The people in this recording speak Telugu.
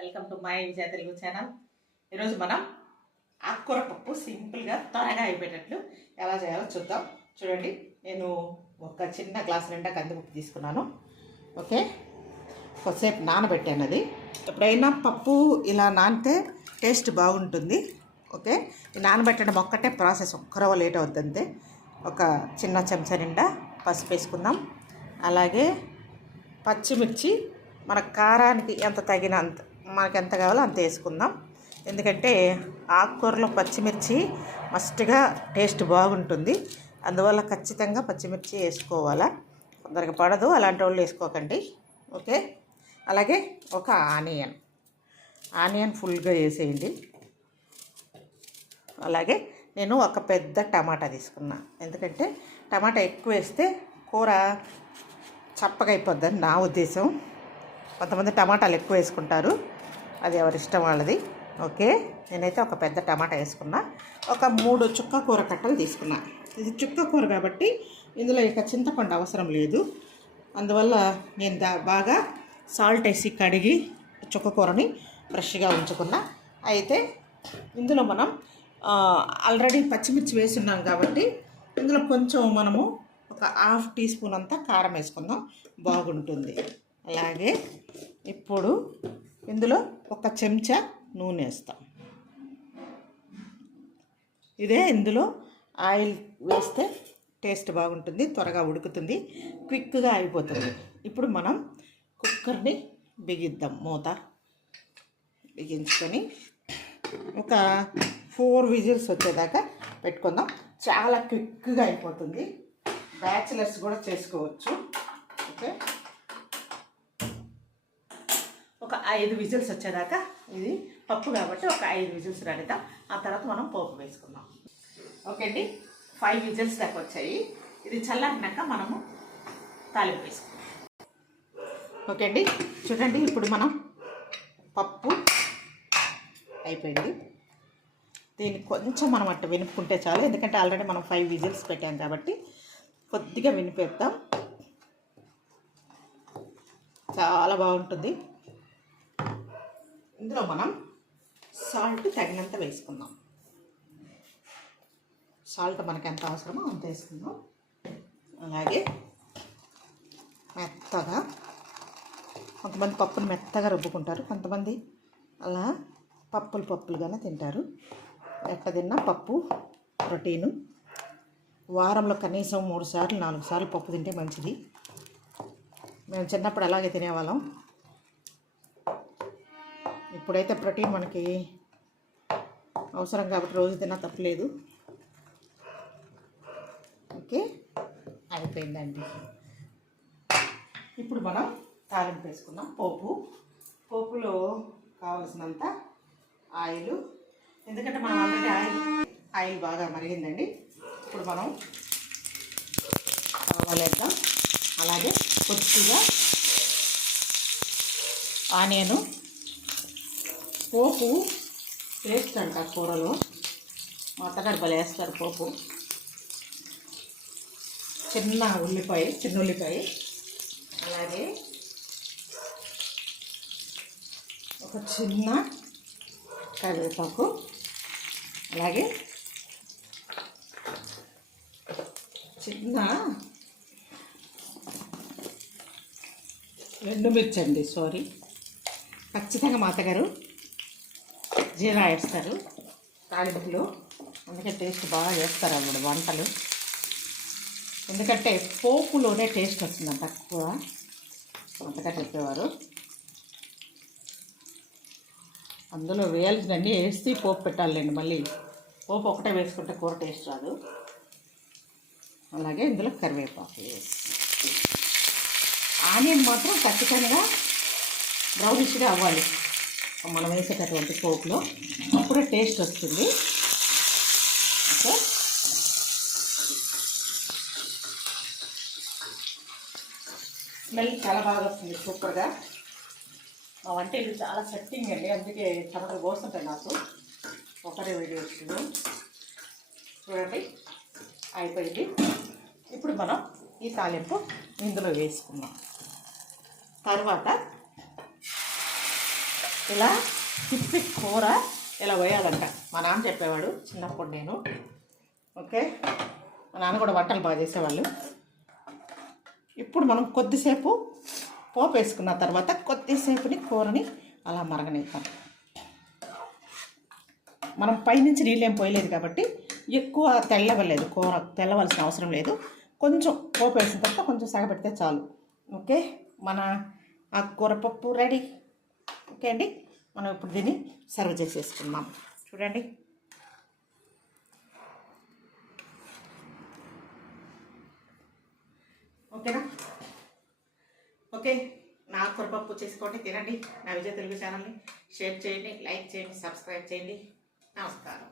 Welcome to my Vijaya Telugu channel. ఈరోజు మనం ఆకుకూర పప్పు సింపుల్గా త్వరగా అయిపోయేటట్లు ఎలా చేయాలో చూద్దాం. చూడండి నేను ఒక చిన్న గ్లాస్ నిండా కందిపప్పు తీసుకున్నాను. ఓకే? కొద్దిసేపు నానబెట్టాను అది. ఎప్పుడైనా పప్పు ఇలా నానితే టేస్ట్ బాగుంటుంది. ఓకే? నానబెట్టడం ఒక్కటే ప్రాసెస్ ఒక్కరవ లేట్ అవుతుంది ఒక చిన్న చెంచా నిండా పసుపు వేసుకుందాం. అలాగే పచ్చిమిర్చి మన కారానికి ఎంత తగినంత మనకు ఎంత కావాలో అంత వేసుకుందాం. ఎందుకంటే ఆకుకూరలో పచ్చిమిర్చి మస్ట్గా టేస్ట్ బాగుంటుంది. అందువల్ల ఖచ్చితంగా పచ్చిమిర్చి వేసుకోవాలా. కొందరికి పడదు అలాంటి వాళ్ళు వేసుకోకండి. ఓకే? అలాగే ఒక ఆనియన్. ఆనియన్ ఫుల్గా వేసేయండి. అలాగే నేను ఒక పెద్ద టమాటా తీసుకున్నా. ఎందుకంటే టమాటా ఎక్కువ వేస్తే కూర చప్పగా అయిపోద్దని నా ఉద్దేశం. కొంతమంది టమాటాలు ఎక్కువ వేసుకుంటారు. అది ఎవరి ఇష్టం వాళ్ళది. ఓకే? నేనైతే ఒక పెద్ద టమాటా వేసుకున్నా. ఒక మూడు చుక్క కూర కట్టలు తీసుకున్నా. ఇది చుక్క కూర కాబట్టి ఇందులో ఇక చింతపండు అవసరం లేదు. అందువల్ల నేను దా బాగా సాల్ట్ వేసి కడిగి చుక్క కూరని ఫ్రెష్గా ఉంచుకున్నా. అయితే ఇందులో మనం ఆల్రెడీ పచ్చిమిర్చి వేసున్నాం కాబట్టి ఇందులో కొంచెం మనము ఒక హాఫ్ టీ స్పూన్ అంతా కారం వేసుకుందాం. బాగుంటుంది. అలాగే ఇప్పుడు ఇందులో ఒక చెంచా నూనె వేస్తాం. ఇదే ఇందులో ఆయిల్ వేస్తే టేస్ట్ బాగుంటుంది త్వరగా ఉడుకుతుంది క్విక్గా అయిపోతుంది. ఇప్పుడు మనం కుక్కర్ని బిగిద్దాం మూత బిగించుకొని ఒక ఫోర్ విజిల్స్ వచ్చేదాకా పెట్టుకుందాం. చాలా క్విక్గా అయిపోతుంది. బ్యాచిలర్స్ కూడా చేసుకోవచ్చు. ఓకే ఒక ఐదు విజిల్స్ వచ్చేదాకా ఇది పప్పు కాబట్టి ఒక ఐదు విజిల్స్ రానిద్దాం ఆ తర్వాత మనం పోపు వేసుకుందాం. ఓకే అండి? ఫైవ్ విజిల్స్ దాకా వచ్చాయి. ఇది చల్లారినాక మనము తాలింపు వేసుకుందాం. ఓకే అండి? చూడండి ఇప్పుడు మనం పప్పు అయిపోయింది. దీన్ని కొంచెం మనం అట్ట వినుపుకుంటే చాలు. ఎందుకంటే ఆల్రెడీ మనం ఫైవ్ విజిల్స్ పెట్టాం కాబట్టి కొద్దిగా వినిపేద్దాం. చాలా బాగుంటుంది. ఇందులో మనం సాల్ట్ తగినంత వేసుకుందాం. సాల్ట్ మనకు ఎంత అవసరమో అంత వేసుకుందాం. అలాగే మెత్తగా కొంతమంది పప్పుని మెత్తగా రుబ్బుకుంటారు కొంతమంది అలా పప్పులు పప్పులుగానే తింటారు. ఎట్ట తిన్నా పప్పు ప్రోటీను. వారంలో కనీసం మూడు సార్లు నాలుగు సార్లు పప్పు తింటే మంచిది. మేము చిన్నప్పుడు అలాగే తినేవాళ్ళం. ఇప్పుడైతే ప్రోటీన్ మనకి అవసరం కాబట్టి రోజు తిన్నా తప్పలేదు. ఓకే అయిపోయిందండి. ఇప్పుడు మనం తాలింపు వేసుకుందాం. పోపు. పోపులో కావలసినంత ఆయిల్. ఎందుకంటే మనం ఆల్రెడీ ఆయిల్ ఆయిల్ బాగా మరిగిందండి. ఇప్పుడు మనం వేద్దాం అలాగే కొద్దిగా ఆనియను పోపు టేస్ట్ అంట కూరలో. మా అత్తగారు వేస్తారు పోపు. చిన్న ఉల్లిపాయ చిన్న ఉల్లిపాయ. అలాగే ఒక చిన్న కరివేపాకు. అలాగే చిన్న ఎండుమిర్చి అండి సారీ. ఖచ్చితంగా మా అత్తగారు జీరా వేస్తారు తాలింపులు. అందుకే టేస్ట్ బాగా చేస్తారు అప్పుడు వంటలు. ఎందుకంటే పోపులోనే టేస్ట్ వస్తుందంట తక్కువ. అంతగా చెప్పేవారు. అందులో వేయాల్సినవన్నీ వేసి పోపు పెట్టాలండి మళ్ళీ. పోపు ఒకటే వేసుకుంటే కూర టేస్ట్ రాదు. అలాగే ఇందులో కరివేపాకు ఆనియన్ మాత్రం ఖచ్చితంగా బ్రౌనిష్గా అవ్వాలి. మనం వేసేటటువంటి పోపులో అప్పుడే టేస్ట్ వస్తుంది. ఓకే? స్మెల్ చాలా బాగా వస్తుంది సూపర్గా. మా వంట ఇది చాలా సెట్టింగ్ అండి అందుకే చెమటలు పోస్తుంటాయి నాకు. ఒకటే వీడియో వచ్చింది. చూడండి అయిపోయింది. ఇప్పుడు మనం ఈ తాలింపు ఇందులో వేసుకున్నాం తర్వాత ఇలా తిప్పి కూర ఇలా వేయాలంట మా నాన్న చెప్పేవాడు చిన్నప్పుడు నేను. ఓకే? మా నాన్న కూడా వంటలు బాగా చేసేవాళ్ళు. ఇప్పుడు మనం కొద్దిసేపు పోపు వేసుకున్న తర్వాత కొద్దిసేపుని కూరని అలా మరగనిద్దాం. మనం పైనుంచి నీళ్ళేం పోయలేదు కాబట్టి ఎక్కువ తెల్లవలేదు కూర తెల్లవలసిన అవసరం లేదు. కొంచెం పోపు వేసిన తర్వాత కొంచెం సగపెడితే చాలు. ఓకే? మన ఆ కూరపప్పు రెడీ. ఓకే అండి. మనం ఇప్పుడు దీన్ని సర్వ్ చేసేసుకుందాం. చూడండి. ఓకేనా? ఓకే. నా కూరపప్పు చేసుకోండి తినండి. నా విజయ తెలుగు ఛానల్ని షేర్ చేయండి లైక్ చేయండి సబ్స్క్రైబ్ చేయండి. నమస్కారం.